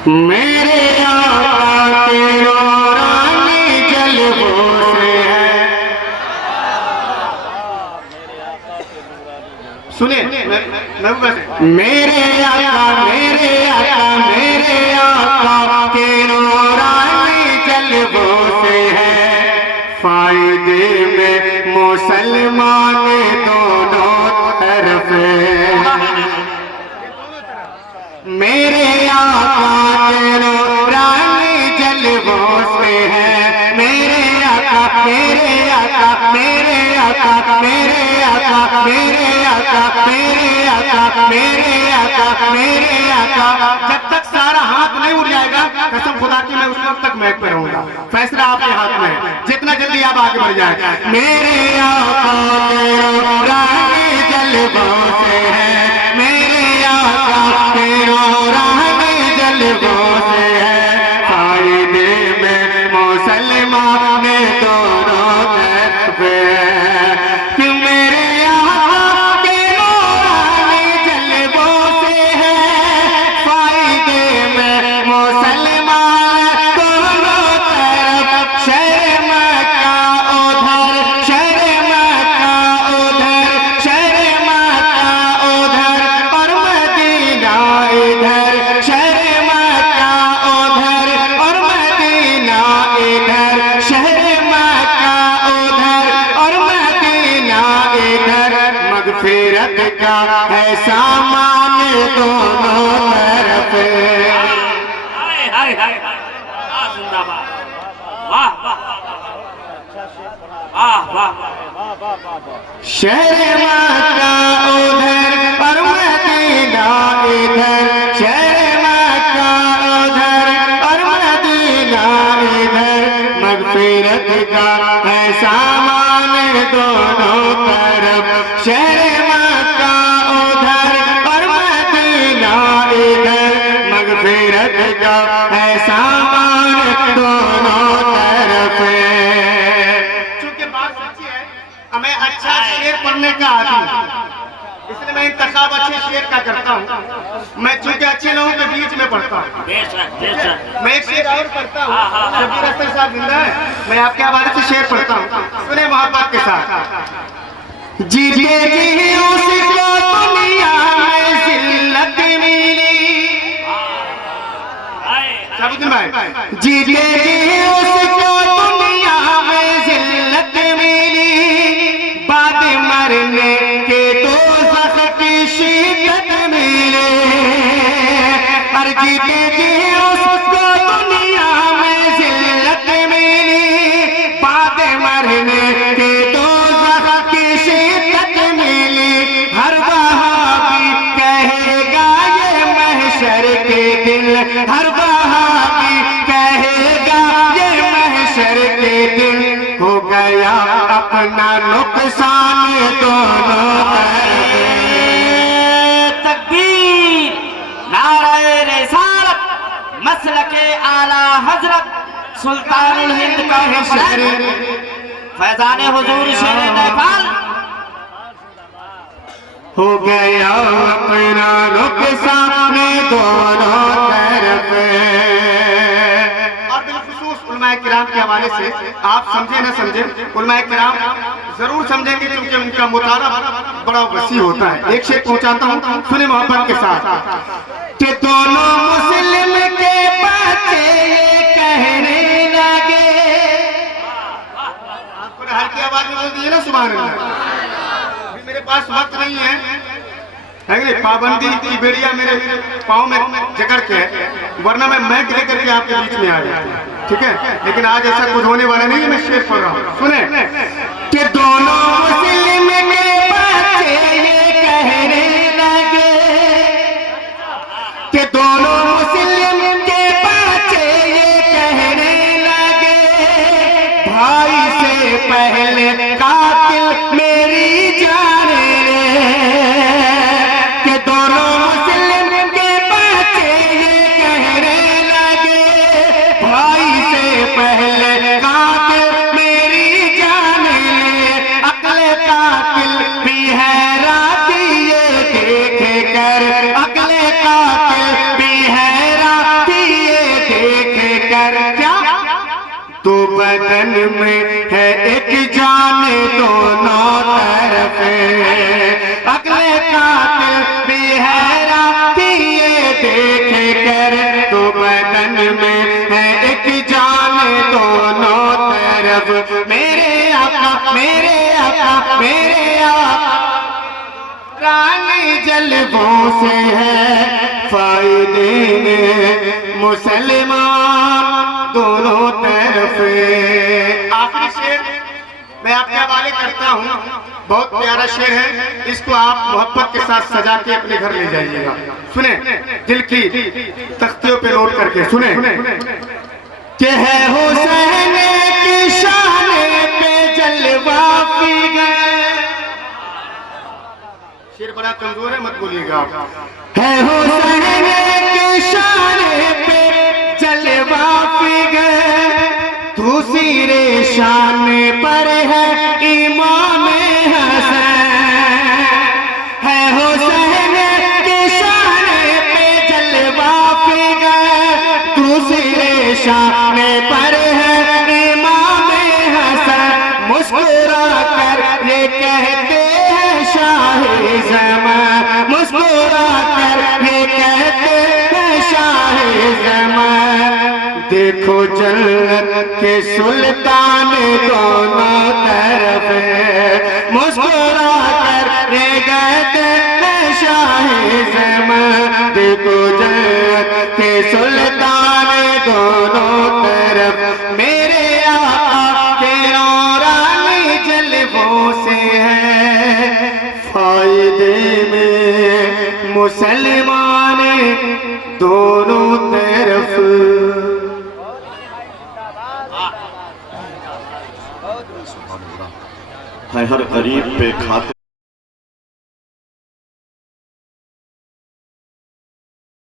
मेरे आका के नूरानी जलवों से है। सुनिए मेरे आका के नूरानी जलवों से है। फायदे में मुसलमान दोनों तरफ मेरे आका के नूरानी जलवों से है। मेरे आका मेरे आका मेरे आका मेरे आका मेरे आका मेरे आका मेरे आका मेरे आका। जब तक सारा हाथ नहीं उड़ जाएगा कसम खुदा की मैं उस वक्त तक महक पे रहूंगा। फैसला आपके हाथ में है, जितना जल्दी आप आगे बढ़ जाए। मेरे आका के नूरानी जलवों से है। मेरे आका के नूरानी जलवों से है। फायदे में मुसलमान दोनों तरफ कि मेरे आका के नूरानी जलवों से है। फायदे में मुसलमान दोनों तरफ शर्म का उधर शर्म का उधर शर्म का उधर और मदीना इधर शर्म का उधर और मदीना इधर शर्म का उधर और मदीना इधर। मगफिरत का है सामान दोनों तरफ। हाय हाय हाय जिंदाबाद। वाह वाह वाह वाह। शर्म का उधर और मदीना इधर शर्म का उधर और मदीना इधर। मगफिरत का है सामान दोनों तरफ। शर्म का उधर और मदीना इधर। मगफिरत का है सामान दोनों तरफ। चूंकि बात सच्ची है, हमें अच्छा शेर पढ़ने का आदि है, इसलिए मैं इंतखाब अच्छे शेर का करता हूँ। मैं चूंकि अच्छे लोगों के बीच में पढ़ता हूँ। मैं एक शेर और पढ़ता हूँ। शबीर अख्तर साहब जिंदा है, मैं आपके हवाले से शेर पढ़ता हूँ, सुने मोहब्बत के साथ। जीते जी उसको दुनिया में जिल्लत मिली। साबुद्दीन भाई, जीते जी उसको दुनिया में जिल्लत मिली। बाद मरने के दोज़ख की शिद्दत मिले। और जीते जी उसको दुनिया में जिल्लत मिली। बाद मरने के दोज़ख की शिद्दत मिली। हर वहाबी कहेगा ये महशर के दिन। हर वहाबी कहेगा ये महशर के दिन। हो गया अपना नुकसान दोनों तरफ। तकबीर, नारे रिसालत, मसलके आला हजरत सुल्तानुल हिंद का हुसैन फैजाने हुजूर शेर नेपाल। हो गया अपना नुकसान दोनों तरफ। और बिलखुसूस उलमाए किराम के हवाले से आप समझे न समझे, उलमाए किराम जरूर समझेंगे क्योंकि उनका मुताला बड़ा वसी होता है। एक शेर पहुंचाता हूँ, सुने मोहब्बत के साथ कि दोनों मुस्लिम के बच्चे ये कहने लगे। आपको हल्की आवाज में बोल दीजिए ना सुभान अल्लाह। मेरे पास वक्त नहीं है, पाबंदी की बेड़िया मेरे पाँव में जकड़ के है, वरना मैं मैक लेकर के आपके बीच में आ जाता, ठीक है। लेकिन आज ऐसा कुछ होने वाला नहीं है। मैं शेर पढ़ रहा हूँ, सुने कि दोनों मुस्लिम के बच्चे ये कहने लगे। कि दोनों मुस्लिम के बच्चे ये कहने लगे। भाई से पहले कातिल मेरी जान ले। कि दोनों मुस्लिम के बच्चे ये कहने लगे। भाई से पहले कातिल मेरी जान ले। अक्ल कातिल नूरानी जलवों से है फायदे में मुसलमान दोनों तरफ। आखिरी शेर मैं आपके हवाले करता हूँ, बहुत प्यारा शेर है, इसको आप मोहब्बत के साथ सजा के अपने घर ले जाइएगा। सुने, दिल की तख्तियों पे नोट करके सुने कि है हुसैन की शान पे जलवा पी गए। शेर बड़ा कमजोर है, मत बोलिएगा आप। है हुसैन की शान पे जलवा पी गए, दूसरे शान पर है इमाम हसन। है हुसैन की शान पे जलवा पी गए, दूसरे शान पर है इमाम हसन। मुस्कुरा कर ये कहते हैं शाहे ज़मां, मुस्कुरा कर ये कहते हैं शाहे ज़मां। देखो जन्नत के सुल्तान दोनों तरफ है, मुस्कुरा कर ये कहते हैं शाहे ज़मां। देखो जन्नत के सुल्तान दोनों तरफ, मेरे आका के नूरानी जलवों से है फायदे में मुसलमान दोनों तरफ। है हर गरीब पे खाते